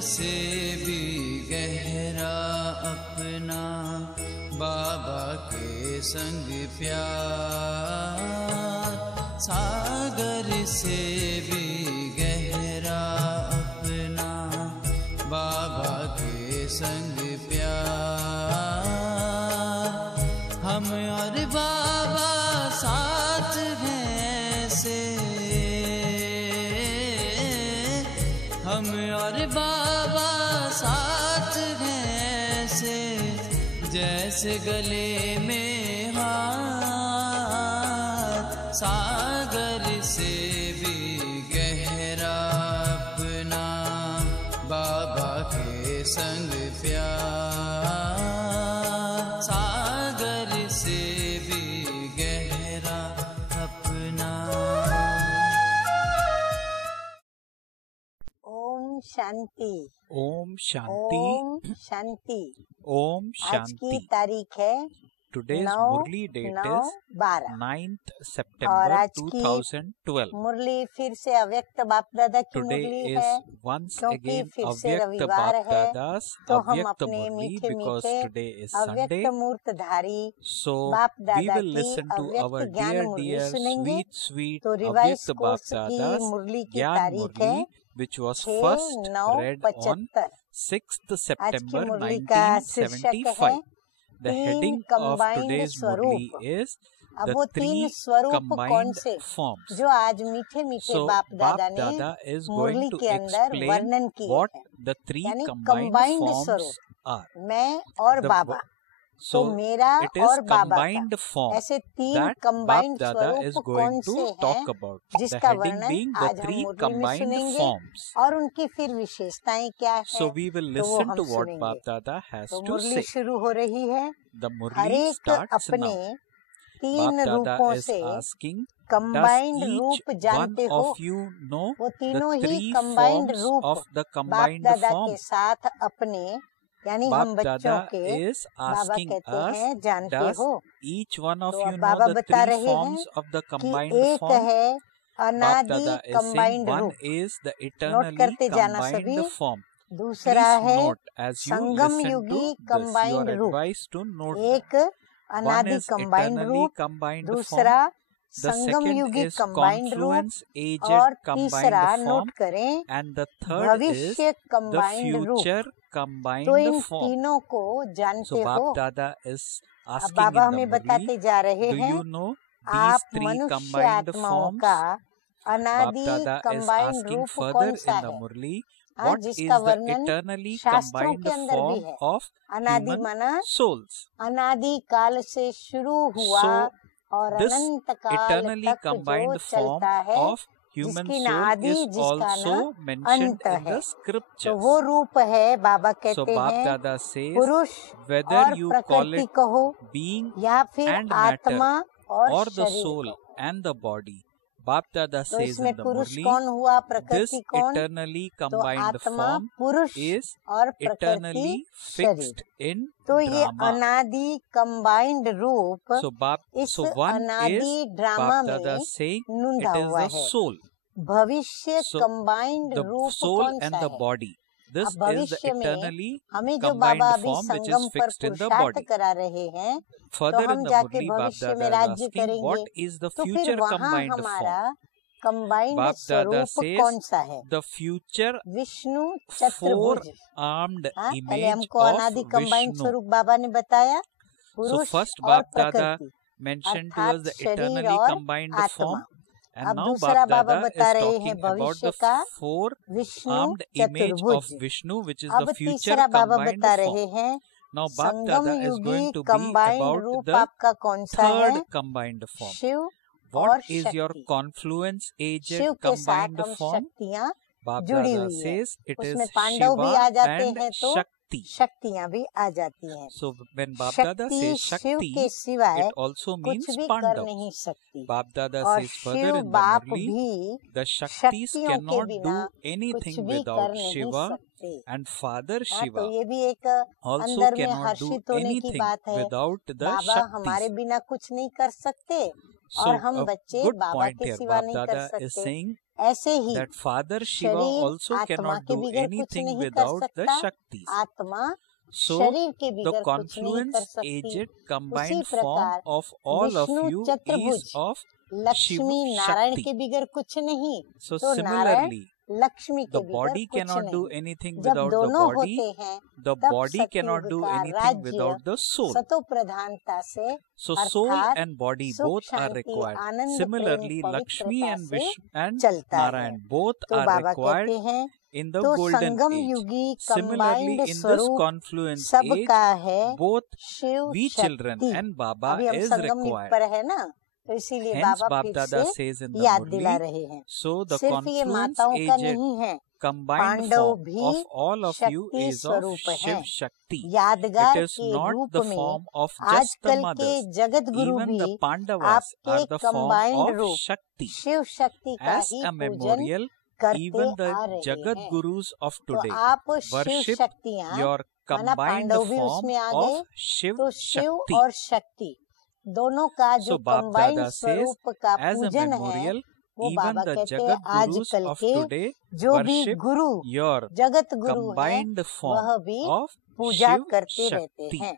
से भी गहरा अपना बाबा के संग प्यार, सागर से भी गहरा अपना बाबा के संग प्यार। हम और बाबा साथ हैं ऐसे, हम और बाबा साथ हैं ऐसे, जैसे गले में हाथ। सागर से भी गहरा अपना बाबा के संग प्यार, सागर से भी गहरा अपना। ओम शांति। ओम शांति। ओम शांति। ओम शांति। आज की तारीख है Today's 9 Murali date is 9/12 9th और September आज की 2012। मुरली फिर से अव्यक्त बाप दादा की Today मुरली is है, once क्योंकि again फिर से अव्यक्त रविवार बाप है, दादा's तो हम अव्यक्त अपने मुरली मीठे because मीठे today is अव्यक्त Sunday. मूर्तधारी So बाप we दादा will की listen to our अव्यक्त ज्ञान dear मुरली dear सुनेंगे। sweet तो रिवाइज अव्यक्त बाप कोर्स की दादा's मुरली की ज्ञान तारीख है मुरली which was first read on 6/9/75। 6th आज की September मुरली का शीर्षक है 1975. The तीन heading of कंबाइंड today's स्वरूप। मुरली is अब the वो तीन three स्वरूप कौन combined से forms. जो आज मीठे मीठे So बाप दादा ने Dada is going Murali to के अंदर explain वर्णन किए what हैं, the three यानी combined कंबाइंड forms स्वरूप, are. मैं और The बाबा। So तो मेरा it is और बाबा combined का form ऐसे तीन that combined Bap Dada is स्वरूप going कौन to से talk हैं, about. The जिसका heading वर्णन being the आज हम three मुरली में combined सुनेंगे forms. और उनकी फिर विशेषताएं क्या है, So we will तो वो listen हम to what सुनेंगे। Bap Dada has तो to मुरली say. शुरू हो रही है। The हर Murli एक starts अपने now. तीन Bap Dada रूपों is से asking, does कंबाइंड each रूप one जानते हो? of you know वो the तीनों ही three कंबाइंड forms रूप of the बाप combined दादा form? के साथ अपने, यानी हम Bap बच्चों Dada के is बाबा asking कहते us, हैं जानते does हो? each one of तो you अब know बाबा the बता three रहे हैं forms of the कि combined एक form? है Bap अनादि Dada is saying combined one रूप, is the नोट eternally करते जाना combined सभी। form. दूसरा Please है note as you Sangam listen युगी to this. You combined are रूप, advised to note that. एक One अनादि is कंबाइंड eternally रूप, combined form. दूसरा The Sangam second युगी is combined रूप, confluence aged और combined तीसरा form. नोट करें And the third is भविष्य the कंबाइंड रूप। future तो combined इन form. तीनों को जानते So हो? Bap Dada is अब asking बाबा in the हमें Murli, बताते जा रहे do हैं you know these आप three मनुष्य combined आत्माओं forms? का Bap अनादि Dada is कंबाइंड asking रूप further कौन सा in the है, Murli, हाँ, what is जिसका the वर्णन eternally शास्त्रों combined के अंदर भी form है। of अनादि human माना souls? अनादि काल से शुरू हुआ So और this अनंत काल eternally तक जो combined form चलता है, of human जिसकी न soul आदि is जिसका also न mentioned अंत in है, the तो scriptures. वो रूप है। बाबा So कहते Bap हैं Dada says, पुरुष whether और you call प्रकृति it कहो being या फिर and matter आत्मा और or the शरीर soul कहो। and the body, Bap Dada तो says इसमें in the पुरुष Murli, कौन हुआ, this प्रकृति कौन? eternally तो combined आत्मा form पुरुष is और प्रकृति eternally शरीर। fixed in तो ये drama. अनादि कंबाइंड रूप So इस one अनादि is ड्रामा Bap Dada में saying नूंदा it is हुआ the है। soul. भविष्य So कंबाइंड the रूप soul कौन and सा the है? body. This अब is the भविष्य में eternally हमें जो बाबा combined अभी form which संगम is पर fixed in the पुरुषार्थ body. करा रहे हैं, तो Further in हम the जाके Murli, Bap भविष्य में Dada is राज्य asking करेंगे, what is the तो फिर future वहाँ combined हमारा form. कंबाइंड Bap Dada स्वरूप says कौन सा है? the future विष्णु चतुर्भुज। four-armed हाँ, पहले image हमको of अनादि कंबाइंड Vishnu. स्वरूप बाबा ने बताया, So पुरुष first और Bap Dada प्रकृति mentioned to अर्थात us the शरीर eternally और combined आत्मा। form. And अब now दूसरा Bap बाबा Dada बता is रहे हैं talking about भविष्य the का विष्णु four-armed image of चतुर्भुज। Vishnu, which is अब the future तीसरा बाबा combined बता form. रहे हैं Now Bap Sangam Dada is युगी going to be combined about रूप the आपका कौन सा है? third combined form. Shiv What और is your शक्ति। confluence aged शिव के साथ combined हम form? शक्तियाँ Bap जुड़ी Dada हुई है, says it is उसमें पांडव भी Shiva आ जाते and हैं तो Shakti. शक्तियाँ भी आ जाती हैं। So when Bap Dada शक्ति says शिव Shakti, के सिवाय it also means कुछ भी कर Pandavas. नहीं सकती, Bap Dada और says further Shiv in the बाप Murli, भी the Shaktis शक्तियों के cannot बिना do कुछ anything भी कर without नहीं Shiva, सकते। and Father हाँ, तो Shiva ये भी एक also अंदर में cannot do हर्षित होने की anything बात है। without the बाबा हमारे Shaktis. बिना कुछ नहीं कर सकते So और हम a बच्चे good बाबा point के here, सिवा Bap नहीं कर Dada is सकते। saying ऐसे ही that Father Shiva शरीर also आत्मा cannot के do बिगर कुछ anything नहीं कर without the सकता, Shaktis. आत्मा So शरीर के the बिगर कुछ नहीं कर confluence सकती। aged उसी combined form प्रकार of all of Vishnu you चतुर्भुज is of Lakshmi Shiva Narayan Shakti. के बिगर कुछ नहीं, So तो नारायण similarly, लक्ष्मी के the बिगर body कुछ cannot do नहीं। anything जब without the दोनों body. होते हैं The तब body cannot सतयुग do का anything राज्य without the soul. सतो प्रधानता से So soul अर्थात and body सुख both are Shanti required. Anand Similarly, Prem Lakshmi पवित्रता and से Vish and चलता है। Narayan both तो are बाबा required कहते हैं in the तो golden Sangam age. युगी Similarly, combined in this स्वरूप confluence age, सबका है both शिव we children शक्ति। and Baba अभी हम is संगम युग required. पर है ना, तो इसीलिए Hence, बाबा Bab फिर Dada से says in the याद दिला Murli, रहे हैं। so the सिर्फ ये confluence माताओं का aged नहीं है, combined पांडव form भी of all of you शक्ति is of स्वरूप हैं। Shiv Shakti. यादगार It is के not रूप the में form of just the आजकल के mothers. जगत गुरु Even भी the Pandavas आपके are the form combined of रूप Shakti. शिव शक्ति का As ही a पूजन memorial, करते even the आ रहे Jagat हैं। Gurus of तो today आप शिव worship शक्तियाँ your माना combined पांडव भी form उसमें आ of गए, Shiv तो शिव Shakti. और शक्ति दोनों का जो So Bab combined Dada says, स्वरूप का as a पूजन है, memorial, वो even बाबा the कहते हैं Jagat Gurus आजकल of के today जो भी worship Guru your Jagat Guru हैं combined form वह भी of पूजा Shiv करते रहते Shakti. हैं।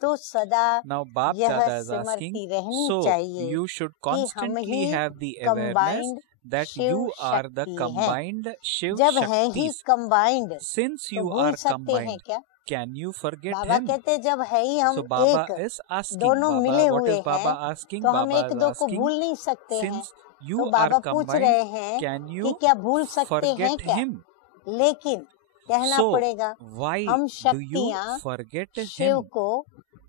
तो सदा Now Bab यह Dada is स्मृति asking, रहनी so चाहिए you should कि हम constantly ही have the awareness combined that Shiv you are the Shakti हैं। combined Shiv जब है ही Shaktis. कंबाइंड Since तो you भूल are सकते हैं combined, क्या? can you forget Baba him? कहते हैं जब है ही हम So Baba एक, is asking, दोनों मिले Baba, what हुए is Baba हैं, asking? तो हम Baba एक is दो को asking, भूल नहीं सकते हैं। since तो you बाबा are पूछ रहे combined, हैं can कि you क्या भूल सकते हैं forget क्या? him? लेकिन कहना So पड़ेगा why हम do you शक्तियाँ forget शिव him? को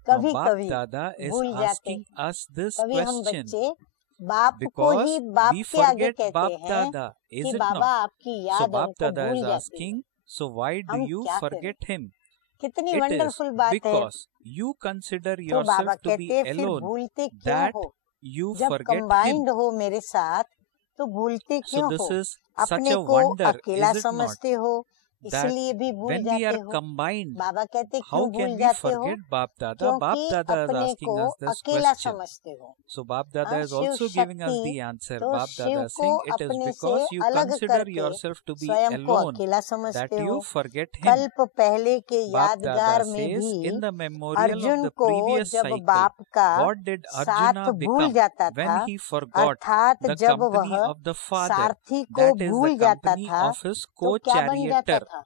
Now कभी Bab कभी Dada is भूल जाते asking हैं। us this कभी हम question बच्चे बाप को because ही बाप we के आगे forget कहते Bab हैं Dada, is कि it बाबा not? आपकी So याद Bab हमको Dada भूल is जाती है। asking, so why do हम you क्या करें? forget him? कितनी It is वंडरफुल बात है। because you consider तो बाबा yourself to कहते be हैं फिर alone भूलते क्यों that हो? you जब forget him. कंबाइंड हो मेरे साथ तो भूलते So क्यों this हो? is such अपने a को wonder, अकेला is it not? समझते हो, That इसलिए भी भूल when we जाते are हो। combined, बाबा कहते how क्यों can भूल we जाते हो? forget Bab Dada? Bab क्योंकि Dada is अपने asking को us this अकेला question. समझते हो। So Bab Dada हाँ, is Shiv also giving us शक्ति the answer. तो Bab शिव Dada is को saying it is अपने से because you अलग consider करके yourself to be स्वयं को alone अकेला that समझते हो। you forget him. कल्प पहले के Bab यादगार Dada में says भी in the memorial of Arjun the को previous जब cycle, बाप का what did साथ Arjuna भूल become जाता था, when he forgot अर्थात the जब company वह of the father, सारथी को that is भूल the जाता company था, of his तो क्या बन जाता co-charioteer? था?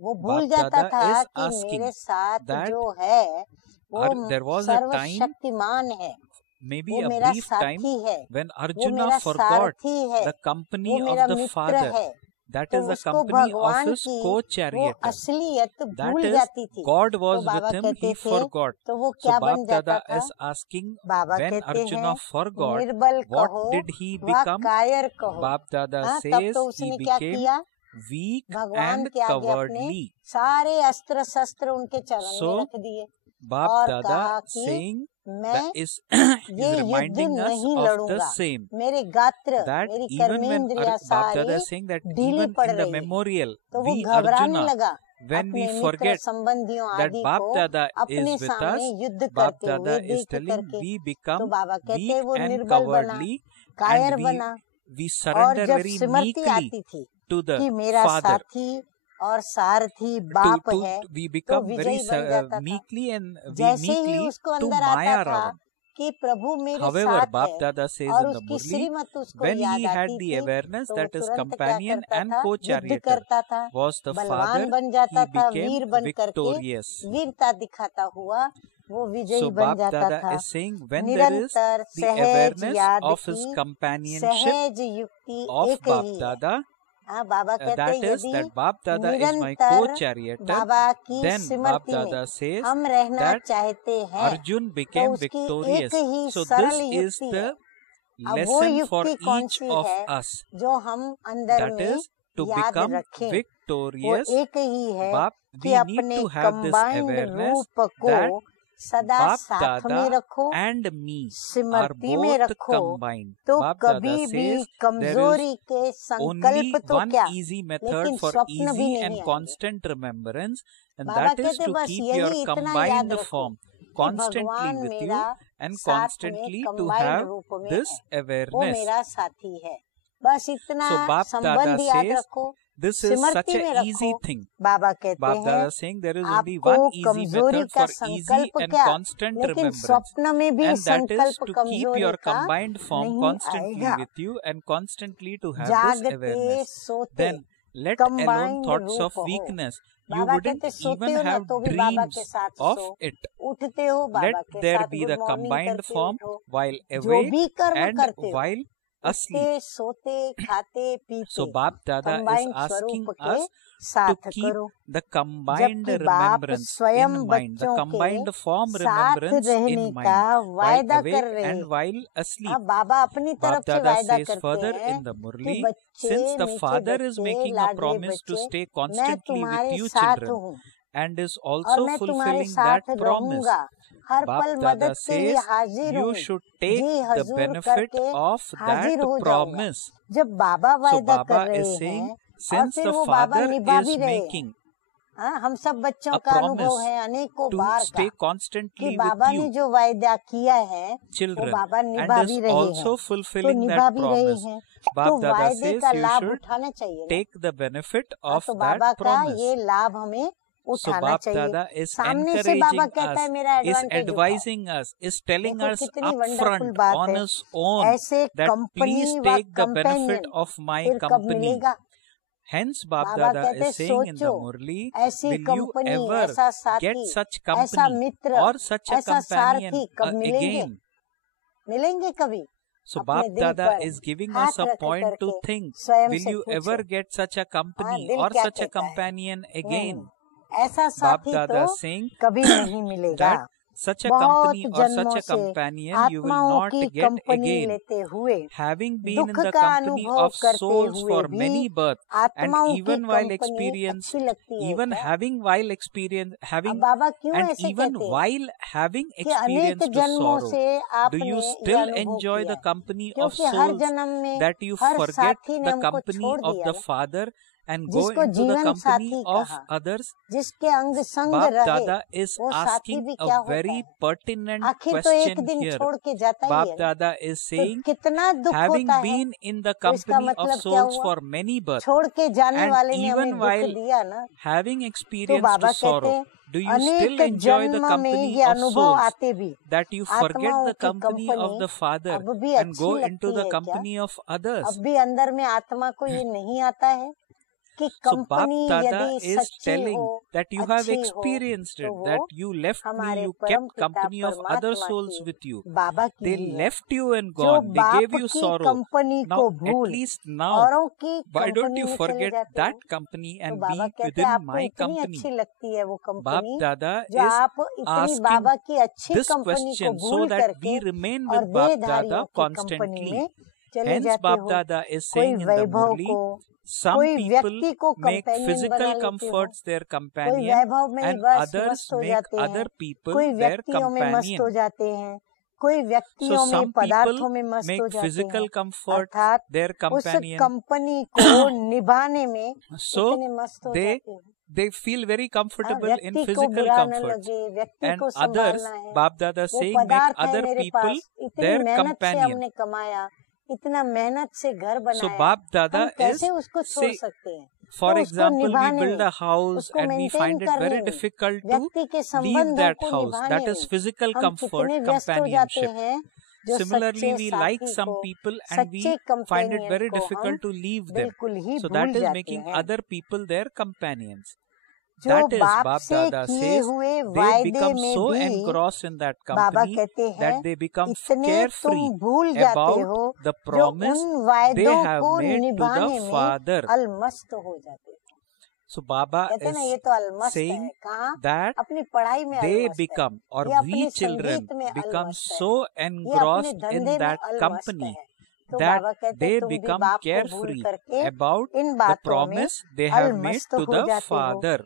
वो भूल Bab जाता Dada था is कि asking मेरे साथ that जो है वो there was a time, सर्वशक्तिमान है, maybe वो a मेरा brief time, साथी है, when वो Arjuna मेरा forgot सारथी है, the वो company मेरा of the मित्र father, है, that तो is the उसको company of भगवान his की वो co-charioteer. असलियत That भूल is, जाती थी। God तो was बाबा with him, कहते he थे forgot. तो वो So क्या Bab बन जाता Dada था? is asking, बाबा when कहते Arjuna हैं forgot, निर्बल what कहो did he वा become? कायर कहो। Bab Dada हाँ, तब says तो he उसने क्या became किया? weak भगवान and के आगे अपने cowardly. सारे अस्त्र शस्त्र उनके चरण में So रख दिए Bab और Dada कहा कि saying मैं that is ये युद्ध reminding us नहीं of the लड़ूंगा, same. मेरे गात्र That मेरी even when कर्मेंद्रिया Bab Dada सारी is saying that ढीली even पड़ in the रही है, memorial, तो वो we घबराने Arjuna, लगा। when अपने we मित्र forget संबंधियों that आदि Bab को Dada अपने is with सामने us, युद्ध Bab करते हुए Dada is देख telling करके, we तो become बाबा कहते weak वो and निर्बल बना, cowardly कायर and बना। we और surrender जब very स्मृति meekly आती थी to the कि मेरा Father. साथी और सारथी बाप है, We तो become very विजयी बन जाता था। meekly and we जैसे ही meekly उसको to अंदर आता Maya था Ravan. कि प्रभु मेरे However, साथ Bab है Dada says और in the उसकी Murli, श्रीमत उसको when याद he had आती the थी, awareness तो वो that his तुरंत क्या companion करता and था? युद्ध co-charioteer करता था, was the बलवान Father, बन जाता he था, became वीर बन करके victorious. वीरता दिखाता हुआ वो विजयी So बन Bab जाता Dada था। is saying when there is निरंतर the सहज awareness याद of his की companionship सहज युक्ति of एक Bab ही है। Dada, हाँ, बाबा कहते that हैं is यदि that Bab Dada is my निरंतर co-charioteer, बाबा की then Bab स्मृति में Dada says हम रहना that चाहते हैं, Arjun तो became उसकी victorious. एक ही So सरल this is युक्ति the है। अब वो lesson for युक्ति कौन each सी of है us, जो हम अंदर that में is to याद become रखें? वो victorious. एक ही है Bab, कि we need अपने to have this combined awareness रूप को that सदा Bab साथ में Dada रखो, and me are स्मृति में both रखो, combined. तो Bab Dada कभी भी says there is कमजोरी के only संकल्प तो one क्या, easy लेकिन method for स्वप्न भी easy नहीं and आएंगे। constant remembrance, and Baba that is कहते to बस keep यही your इतना याद combined रखो form कि constantly भगवान with you मेरा and साथ में constantly to कंबाइंड have रूप में this है, वो awareness. मेरा साथी है। बस इतना So Bap Dada संबंध याद says, रखो, this is such स्मृति में an easy रखो। thing. बाबा कहते Bap हैं Dada saying there is only आपको one easy कमजोरी method का for easy संकल्प and क्या, constant लेकिन remembrance, स्वप्न में भी and that is संकल्प to keep कमजोरी your का combined form नहीं constantly आएगा। with you and constantly to have this जागते awareness. सोते Then let alone combined thoughts रूप of हो। weakness, you बाबा wouldn't कहते सोते even हो ना have तो भी बाबा के dreams साथ of सो, it. उठते हो Let बाबा के there साथ be good the morning combined करके form उठो, while जो awake भी कर्म and करते हो, while asleep. उठते सोते खाते पीते So Bap Dada is combined asking स्वरूप के us to साथ keep करो। the combined जबकि बाप remembrance स्वयं in mind, the बच्चों combined के form साथ remembrance रहने in का mind while वायदा awake कर रहे। and while asleep. अब बाबा अपनी Bap तरफ से Dada वायदा says करते further हैं in the कि Murli, बच्चे, since the मीठे father is बच्चे, making a लाडले promise to बच्चे, stay मैं constantly with तुम्हारे you साथ children हूँ and is और also मैं तुम्हारे fulfilling साथ that promise, रहूंगा, हर Bap पल Dada मदद के लिए says हाजिर you हूँ, should take ji the Hazur benefit करके of हाजिर that हो जाऊंगा। promise. जब बाबा So वायदा कर Baba रहे is हैं saying, और since फिर the वो बाबा father निभा is भी रहे हैं। making हाँ, हम सब बच्चों a का अनुभव promise है अनेकों to बार का stay कि constantly with बाबा ने you जो वायदा किया है वो children बाबा and निभा भी is रहे हैं, also तो fulfilling निभा that भी रहे promise. हैं, Bap तो Dada वायदे says का you लाभ should उठाना चाहिए ना। take the benefit हाँ, of तो बाबा that का promise. ये लाभ हमें So उठाना Bap चाहिए। Dada is सामने से बाबा encouraging कहता है us, मेरा is एडवांटेज उठाओ। advising us, is telling देखो us कितनी वंडरफुल upfront बात on है, his own ऐसे that कंपनी please व take the benefit companion of my फिर कब company. मिलेगा? Hence Bap बाबा Dada कहते is saying in the सोचो, Murli, ऐसी will you कंपनी, ever ऐसा get साथी, such ऐसा company Mitra, or such a ऐसा companion सारथी कब मिलेंगे? again? मिलेंगे कभी? So अपने Bap दिल Dada पर is giving हाथ us a रख point to करके think, स्वयं will से you पूछो, ever get such a हाँ, company दिल or क्या such a कहता है? companion नहीं, again? ऐसा Bap साथी Dada तो saying कभी नहीं मिलेगा। that such a बहुत company or जन्मों such a से companion you will आत्माओं not की get कंपनी again. लेते हुए Having been दुख in the का company अनुभव of करते souls हुए for भी many births and आत्माओं की even while कंपनी experience, अच्छी लगती है even क्या? having while experience, अब having बाबा क्यों and ऐसे even कहते हैं while having कि अनेक experienced जन्मों sorrow, से do आपने you ये still अनुभव enjoy किया the है? company of क्योंकि हर souls जन्म में that you हर forget साथी ने the हमको company छोड़ of दिया the ना, Father and go जिसको into the जीवन company साथी of कहा, others? जिसके अंग संग Bap रहे, Dada is वो साथी asking भी a क्या होता very है? pertinent आखिर तो एक question दिन here. छोड़ के जाता ही Bap है ना, Dada is तो saying, कितना दुख having होता है, been in the तो इसका company of मतलब क्या souls हुआ? for many births छोड़ के जाने and वाले ने हमें even दुख while दिया ना, having तो experienced बाबा कहते sorrow, हैं do you still अनेक enjoy the जन्म में company ये of अनुभव souls आते भी that you forget आत्माओं the की company of company the Father अब भी and अच्छी go into लगती the है क्या? company of others? अब भी अंदर में आत्मा को ये नहीं आता है कि So Bap कंपनी Dada यदि is सच्ची telling हो, that you have अच्छी हो, experienced तो it, वो that you left me, हमारे you परम kept पिता company of other परमात्मा souls की, with you. बाबा की They ही है, left you and जो gone. They बाप gave you की sorrow. कंपनी Now, को at भूल least now, औरों की why don't कंपनी you में चले forget जाते that हो? company तो and बाबा be कहते हैं within आपको my इतनी company? अच्छी लगती है वो Bap कंपनी Dada जो is आप इतनी asking बाबा की अच्छी this कंपनी को question so भूल that करके we remain और with Bap देहधारियों Dada की कंपनी constantly. में चले Hence, जाते Bap हो। Dada is कोई saying in the Vaibhav Murli, को, some कोई people व्यक्ति को make कंपेनियन बना physical लेते हो, comforts their कोई companion वैभव में and बस others मस्त हो make जाते हैं, other people कोई their व्यक्तियों में मस्त हो companion. जाते हैं, कोई So व्यक्तियों में some पदार्थों people में मस्त make हो जाते physical हैं, comfort अर्थात their उस companion. कंपनी को निभाने में So इतने मस्त हो they जाते हैं। they feel very हाँ, comfortable in व्यक्ति को physical बुरा न comforts. लगे, व्यक्ति And को others, संभालना है, Bap Dada वो saying, make पदार्थ है other मेरे people पास, इतनी their मेहनत से companion. हमने कमाया, इतना मेहनत से घर So बनाया, Bap हम Dada is कैसे उसको छोड़ say, सकते हैं? for तो उसको example, we निभाने build में, a house उसको and we maintain find it करने very में, difficult to व्यक्ति के leave संबंधों that को house. निभाने That में is physical हम comfort, कितने व्यस्त हो जाते companionship. हैं, जो Similarly, सच्चे we like साथी some को, people and we सच्चे find it कंपेनियन very को हम difficult to leave them. बिल्कुल ही So भूल that is जाते making हैं। other people their companions. जो That is, बाप Bap से Dada किए says, हुए they वायदे become में so भी engrossed in that Baba company कहते हैं that they become इतने carefree तुम भूल जाते about हो the जो promise उन they वायदों have को made to निभाने the में Father. अलमस्त हो जाते हो। So Baba कहते हैं is ना ये तो अलमस्त है, saying कहाँ? that अपनी पढ़ाई में they अलमस्त है, become, or ये we अपने children संगीत में become अलमस्त है, so ये अपने engrossed in धंधे में that अलमस्त company है। तो that बाबा कहते they हैं तुम भी become बाप को भूल carefree करके about इन the बातों में promise they have made Almast to हो the जाते हो। Father.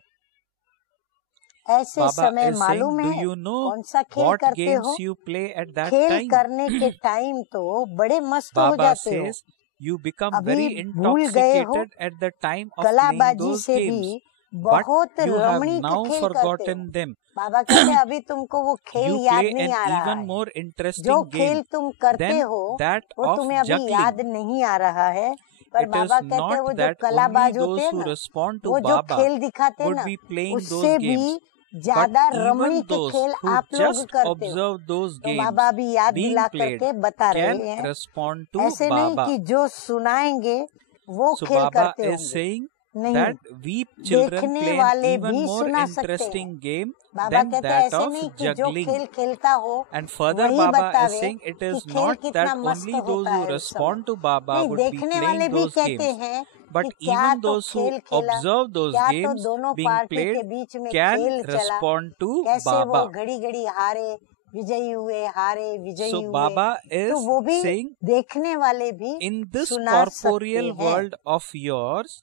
ऐसे Baba समय is saying, मालूम do है you know कौन सा खेल what करते games हो? you play at that खेल time? करने के टाइम तो बड़े मस्त हो Baba जाते हो, says, you become अभी very भूल गए हो, intoxicated at the time of playing कलाबाजी those से games. भी but बहुत you have रमणीक now खेल करते forgotten हो। them. बाबा कहते हैं अभी तुमको वो खेल You याद play नहीं an आ रहा even है। more जो interesting खेल game तुम करते than हो that वो of तुम्हें अभी juggling. याद नहीं आ रहा है। पर It is बाबा कहते हैं not वो जो that only कलाबाज होते those हैं who ना, respond to वो जो Baba खेल दिखाते हैं would ना, be playing उससे those भी games, ज्यादा but even रमणीक those खेल who आप लोग just करते हो। observe those तो games बाबा अभी याद being दिला played करके बता can रहे हैं, respond to ऐसे नहीं Baba. कि जो सुनाएंगे वो So खेल Baba करते is होंगे। saying नहीं, that we children देखने play an वाले even भी more सुना सकते interesting हैं। game बाबा than कहते हैं that ऐसे of नहीं कि जो juggling. खेल खेलता हो And further वही Baba is बतावे saying it कि is खेल not कितना that मस्त only those होता who है उस समय। respond to Baba नहीं, would be देखने वाले playing भी those कहते games, हैं but कि क्या even तो those who खेल खेला, observe those क्या तो games दोनों being पार्टी के played बीच में can खेल चला, respond to कैसे वो Baba. घड़ी घड़ी हारे विजयी हुए, हारे विजयी So हुए, Baba तो is वो भी saying देखने वाले भी in this सुना सकते corporeal हैं। world of yours,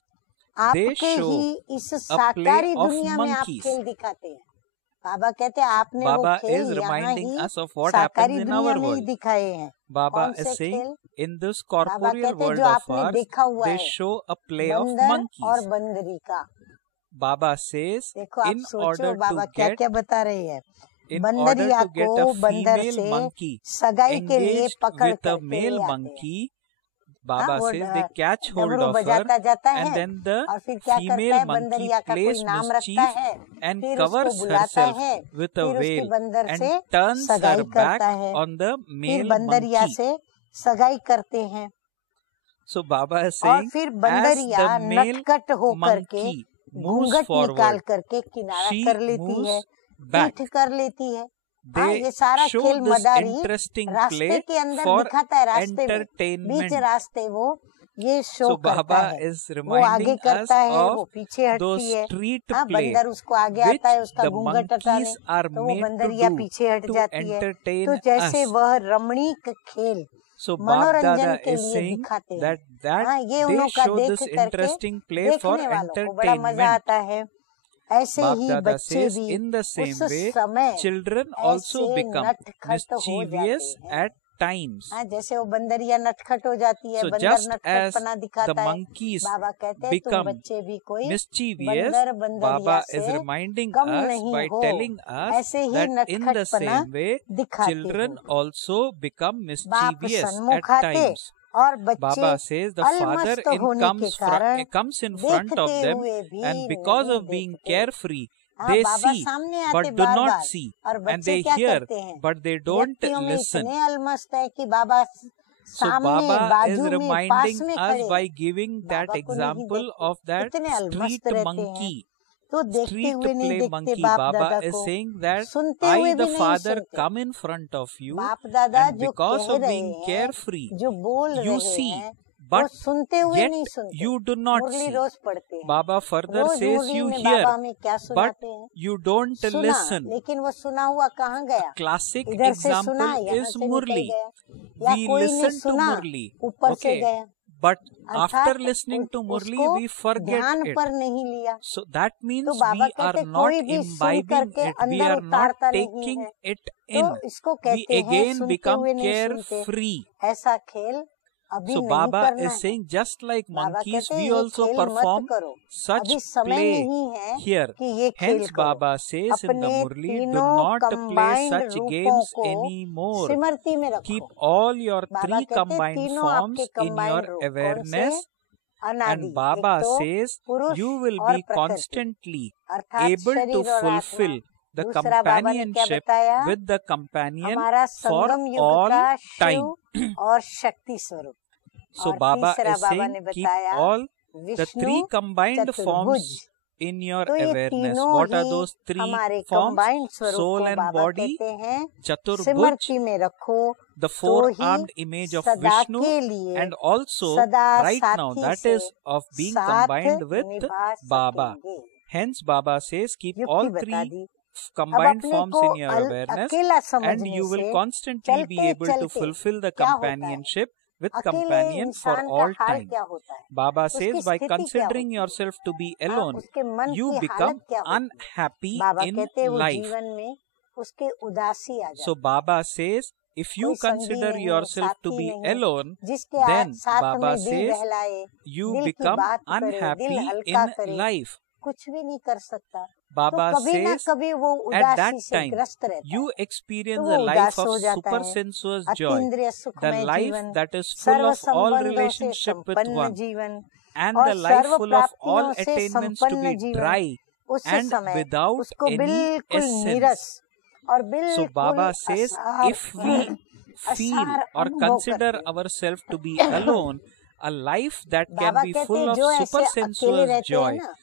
they आपके show ही इस a play साकारी of दुनिया में आप monkeys. खेल दिखाते हैं। बाबा कहते हैं आपने वो Baba खेल is यहाँ reminding he us of what साकारी happens in दुनिया our में ही world. दिखाए हैं। Baba कौन is से saying खेल? in this बाबा corporeal कहते हैं world जो of आपने ours, देखा हुआ they है, show a play of बंदर और monkeys. बंदरी का। Baba says देखो आप in सोचो order बाबा to क्या get क्या बता रहे हैं। in order बंदरिया to get को a बंदर female से monkey सगाई के लिए engaged पकड़ with a करके ले male आते हैं। monkey, हाँ, Baba वो says they catch hold डमरू of her बजाता जाता and है then the और फिर क्या करता female है, monkey बंदरिया का कोई plays नाम mischief रखता है, and फिर उसको covers बुलाता herself है, with a फिर उसकी veil बंदर and से turns her सगाई back करता है, on the फिर male बंदरिया monkey. से सगाई करते हैं So Baba is और saying फिर as बंदरिया the male नटखट हो करके monkey moves घूंघट निकाल forward, करके किनारा she कर लेती है, moves back. पीठ कर लेती है। हाँ, They ये सारा show खेल this मदारी interesting रास्ते play के अंदर for दिखाता है, रास्ते में बीच entertainment. रास्ते वो ये शो So करता Baba है, is वो आगे reminding us करता है, of वो पीछे those हटती है। street हाँ, play बंदर उसको आगे which आता है उसका the घूंघट हटाने, monkeys are तो वो made to बंदरिया do पीछे हट to जाती है। entertain तो जैसे us. वह रमणीक खेल So Bab मनोरंजन Dada के is लिए saying दिखाते हैं। that हाँ, ये they उन्हों का show देख this करके interesting play for देखने वालों को बड़ा मजा entertainment. आता है। ऐसे Bab ही Dada बच्चे says भी in the same उस way समय children also ऐसे become नटखट हो mischievous जाते हैं। at times. हाँ, जैसे वो बंदरिया नटखट हो जाती है, So बंदर just as नटखटपना the दिखाता है, monkeys बाबा कहते हैं तुम become बच्चे भी कोई mischievous, बंदर बंदरिया Baba is से reminding कम us नहीं by हो। telling us ऐसे ही that in the नटखटपना same way दिखाते children हो। also become बाप mischievous at सन्मुख आते times. और बच्चे Baba says the father अलमस्त होने के कारण comes in front of देखते them, हुए भी and because नहीं of being देखते। carefree हाँ, they बाबा see सामने आते but do bar not bar see, और and बच्चे they क्या hear करते हैं, but they don't व्यक्तियों में listen. इतने अलमस्त है कि बाबा So सामने Baba is बाजू में पास reminding में us खड़े by हैं, giving that बाबा को नहीं example देखते, of that इतने street अलमस्त रहते हैं। monkey. तो देखते Street हुए नहीं play देखते monkey. बाप Baba दादा is को, saying that सुनते I, हुए the भी नहीं father, सुनते। come in front of you, बाप दादा and जो because कह of रहे being हैं, carefree, जो बोल you रहे see, हैं, वो but सुनते हुए yet नहीं सुनते। you do not Murali see. रोज पढ़ते हैं, Baba further rose says Murali you में hear, बाबा हमें क्या but सुनाते हैं, you don't सुना, listen. लेकिन वो सुना हुआ कहाँ गया? Classic इधर से सुना, example यहाँ is से निकल Murli. गया, या We कोई नहीं listen to सुना, Murli, ऊपर से okay, गया, but अर्थात after listening to Murli उसको we forget ध्यान it. पर नहीं लिया। So that means तो बाबा we are कहते not कोई भी सुन imbibing करके it. We अंदर are not उतारता नहीं taking है, it तो in. इसको We कहते हैं again सुनते become हुए नहीं सुनते। carefree. ऐसा खेल अभी So नहीं Baba करना is है। saying just like बाबा monkeys कहते हैं we ये also खेल perform मत करो, such अभी समय play नहीं है here. कि ये खेल Hence करो। Baba says in the अपने Murli, do तीनों not play combined such रूपों games को anymore. स्मृति में Keep रखो। all your बाबा three कहते हैं combined तीनों forms आपके in your combined रूप कौन से? awareness. अनादि, And Baba एक तो says पुरुष you will और be प्रकृति, constantly अर्थात able to शरीर और आत्मा। fulfill the दूसरा बाबा ने क्या companionship बताया? with the companion हमारा for संगम युग all का time. शिव और शक्ति स्वरूप। So और Baba तीसरा is बाबा saying ने keep बताया all the Vishnu three combined चतुर्भुज। forms in your तो ये awareness. तीनों What are he those three हमारे forms? कंबाइंड स्वरूप Soul को and बाबा body, कहते हैं। Chaturbhuj, स्मृति में रखो the तो four-armed ही image of सदा Vishnu, के लिए and also सदा right now साथी that से is of being साथ combined with निभा Baba. सकेंगे। Hence Baba says keep युक्ति all बता three दी। अब combined अपने forms को in your awareness अकेला and समझने you will से constantly be चलते able to चलते fulfill the क्या होता है? companionship with अकेले companion for इंसान का all हाल time. क्या होता है? Baba उसकी says by स्थिति क्या considering होती है? yourself to be हाँ, alone, उसके मन you की become हालत क्या होती है? unhappy बाबा in कहते हैं वो life. जीवन में उसके उदासी आ जाती So Baba says if you कोई संगी consider नहीं, yourself to साथी be नहीं, alone, जिसके then साथ Baba में दिल says बहलाए, you दिल की become बात करे, दिल unhappy हल्का in करे। life. कुछ भी नहीं कर सकता, Baba तो कभी ना says, कभी वो at that उदासी से time, ग्रस्त रहता you है, experience तो a वो life उदास of हो जाता है। supersensuous joy, अतीन्द्रिय the सुखमय life जीवन, that is full serve of all संबंधों से relationship with संपन्न one, जीवन and और the life serve full of all प्राप्तियों से attainments to संपन्न be जीवन, dry उस and समय without उसको any बिल्कुल essence. नीरस और So बिल्कुल Baba says, असार if we feel असार or अनुभव consider करते हैं। ourselves to be alone, a life that can Baba be कहते full हैं of जो ऐसे अकेले supersensuous रहते हैं joy, ना,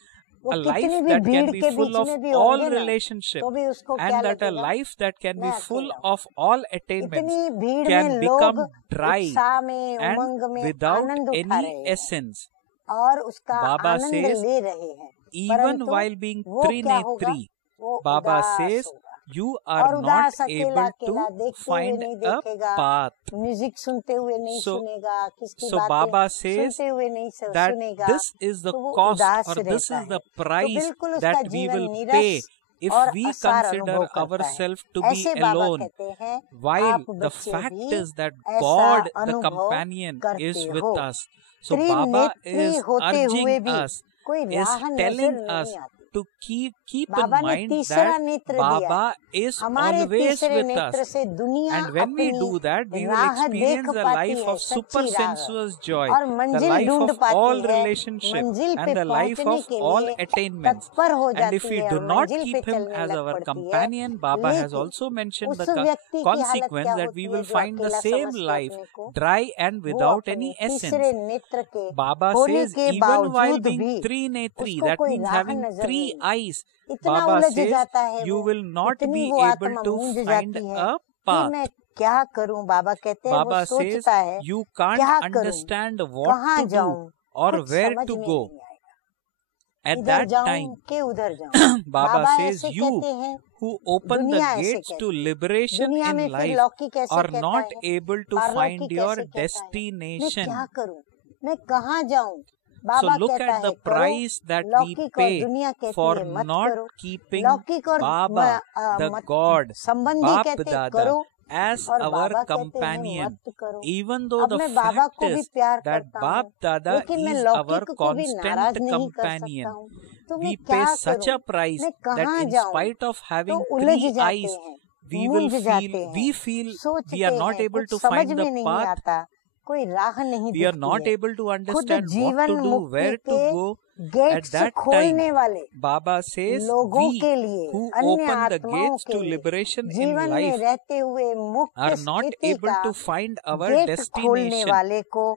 वो a कितनी life भी that भीड़ can be के full बीच of में भी all होंगे ना, relationship, तो भी उसको क्या and that a लगेगा, life that can be मैं full अकेला हूँ। of all attainments इतनी भीड़ can में become लोग dry उत्साह में, and उमंग में without आनंद उठा any रहे हैं essence. और उसका Baba आनंद says, ले रहे हैं, even परंतु while being वो क्या होगा, Trinetri, वो Baba उदास says, होगा। you और are not उदास अकेला able अकेला to देखते हुए find नहीं a देखेगा, path. म्यूजिक सुनते हुए नहीं So- सुनेगा, किसकी So बातें Baba says सुनते हुए नहीं that सुनेगा, this is the तो वो cost उदास or this रहता is the है। तो price बिल्कुल उसका that we जीवन will नीरस pay if और we असार consider अनुभव करता है। ourselves to be ऐसे बाबा alone, कहते हैं, while आप the बच्चे fact भी is that ऐसा God, the अनुभव companion, करते is हो। with us. So Baba त्रिनेत्री is होते हुए urging भी us, कोई is राह नजर telling नहीं us आती। to keep in बाबा ने mind तीसरा that नेत्र दिया, Baba is हमारे always तीसरे with नेत्र us. से दुनिया And when we अपनी do that, we will राह देख experience a पाती life है, of सच्ची राह, supersensuous joy, और the मंजिल life ढूंढ of पाती all है, relationship, मंजिल पे and the life पहुंचने of के all लिए attainments. तत्पर हो And जाती if we है do और not मंजिल पे keep him चलने as लग our पड़ती है। companion, Baba has लेकिन also mentioned उस the व्यक्ति की हालत consequence क्या that होती we है will जो find the अकेला same समझता life अपने को, dry and वो without अपने any तीसरे essence. नेत्र के Baba होने says के even while बावजूद being भी Trinetri, उसको that कोई means राह having नजर three नहीं, eyes, इतना Baba उलझ says जाता है you वो, will not इतनी be वो able आत्मा to मूंझ find जाती है a कि path. मैं क्या करूं। बाबा कहते हैं वो Baba says सोचता है you can't क्या करूं, understand what कहाँ to do जाऊं, or कुछ where समझ to में go. नहीं आएगा, At इधर that जाऊं time, के उधर जाऊं। Baba बाबा says ऐसे you कहते हैं, who open the दुनिया ऐसे gates to कहती है, liberation दुनिया में in फिर life लौकिक ऐसे are कहता not है, able to पारलौकिक find your ऐसे कहता है, मैं destination. क्या करूं, मैं कहाँ जाऊं। So बाबा look कहता at है the करो, price that we लौकिक और pay दुनिया कहती for है मत not करो, keeping लौकिक और Baba, the मत, God, संबंधी Bap कहते हैं Dada, करो, as और our बाबा कहते हैं companion. मत करो। Even though अब the मैं बाबा fact को भी is प्यार that करता Bap हूँ, Dada लेकिन मैं is our लौकिक को भी नाराज constant नहीं कर companion, सकता हूँ, तो मैं we क्या pay such करूं, a price मैं that कहाँ in जाऊं। spite of तो having उलझ three जाते eyes, हैं, we will मूंझ जाते feel, हैं, we feel we सोचते are not हैं, able कुछ to समझ find में the नहीं path. आता, कोई राह नहीं We are दिखती not है। able to खुद understand what जीवन to do, मुक्ति where to के go. At गेट्स that खोलने time, वाले Baba says लोगों we के लिए, who अन्य open the आत्माओं gates के to लिए, liberation in जीवन में life रहते हुए मुक्त are not स्थिति able का to find our गेट खोलने destination. वाले को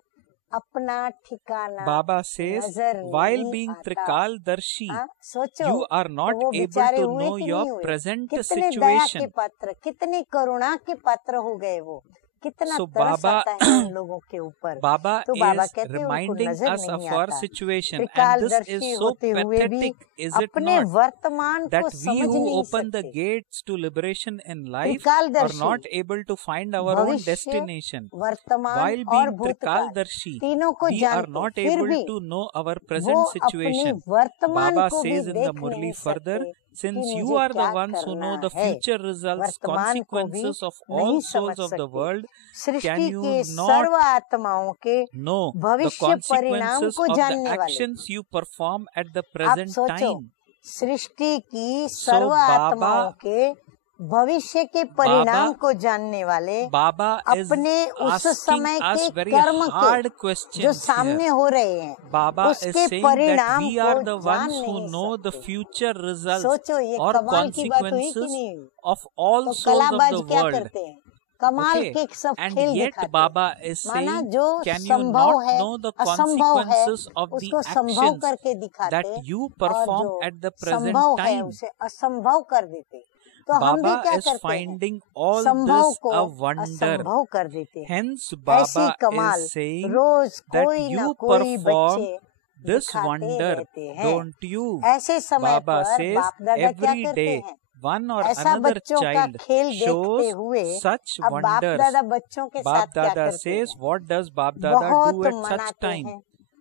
अपना ठिकाना Baba says नजर while नहीं being आता। Trikaldarshi, हाँ, सोचो you are not तो वो able बेचारे to हुए know कि your नहीं हुए, present कितने दया के situation. पात्र, कितने करुणा के पात्र हो गए वो, कितना So तरस Baba, आता है उन लोगों के ऊपर। Baba तो बाबा is कहते हैं उनको reminding नजर us of नहीं our आता। situation, and this त्रिकालदर्शी is so होते हुए भी pathetic, is it अपने not? वर्तमान That को we समझ who नहीं open the सकते। gates to liberation in life are त्रिकालदर्शी not able to find our own भविष्य, destination. वर्तमान While और being भूतकाल Trikaldarshi, तीनों को we are जानते, not फिर able भी to know our वो present अपने situation. वर्तमान Baba को भी says in the देख Murli नहीं further, सकते since कि you मुझे are the क्या ones who know करना the है, future results, वर्तमान को भी consequences of नहीं all समझ souls of the सकते। world, can सृष्टि you के not सर्व आत्माओं के know the भविष्य परिणाम consequences को of the जानने वाले। actions you perform at the आप present सोचो, time? सृष्टि की So सर्व आत्माओं Baba, के भविष्य के परिणाम को जानने वाले Baba is अपने उस asking समय के us very कर्म hard के जो questions सामने here. हो रहे हैं, Baba is उसके saying that परिणाम we are को the जान ones who नहीं know the सकते। future results सोचो, ये or कमाल की बात हुई कि consequences नहीं हुई? of all तो souls of कलाबाज the क्या world. करते हैं, कमाल Okay, के सब and खेल yet दिखाते हैं। Baba is माना saying, जो can you संभव not है, know the असंभव है, consequences of the उसको संभव actions करके दिखाते, that you और perform जो at the present संभव है time? उसे असंभव कर देते। तो हम भी Baba क्या is करते हैं, finding all संभव this को a wonder. असंभव कर देते हैं। Hence ऐसी Baba कमाल is saying रोज that कोई न you कोई perform बच्चे this दिखाते wonder, रहते हैं। don't you? ऐसे समय Baba पर says बाप दादा क्या every करते day हैं, one or ऐसा another बच्चों का child खेल देखते shows हुए such अब बाप wonders. दादा बच्चों के साथ Bap क्या Dada करते says, हैं, what does Bap Dada बहुत do at such मनाते time? हैं,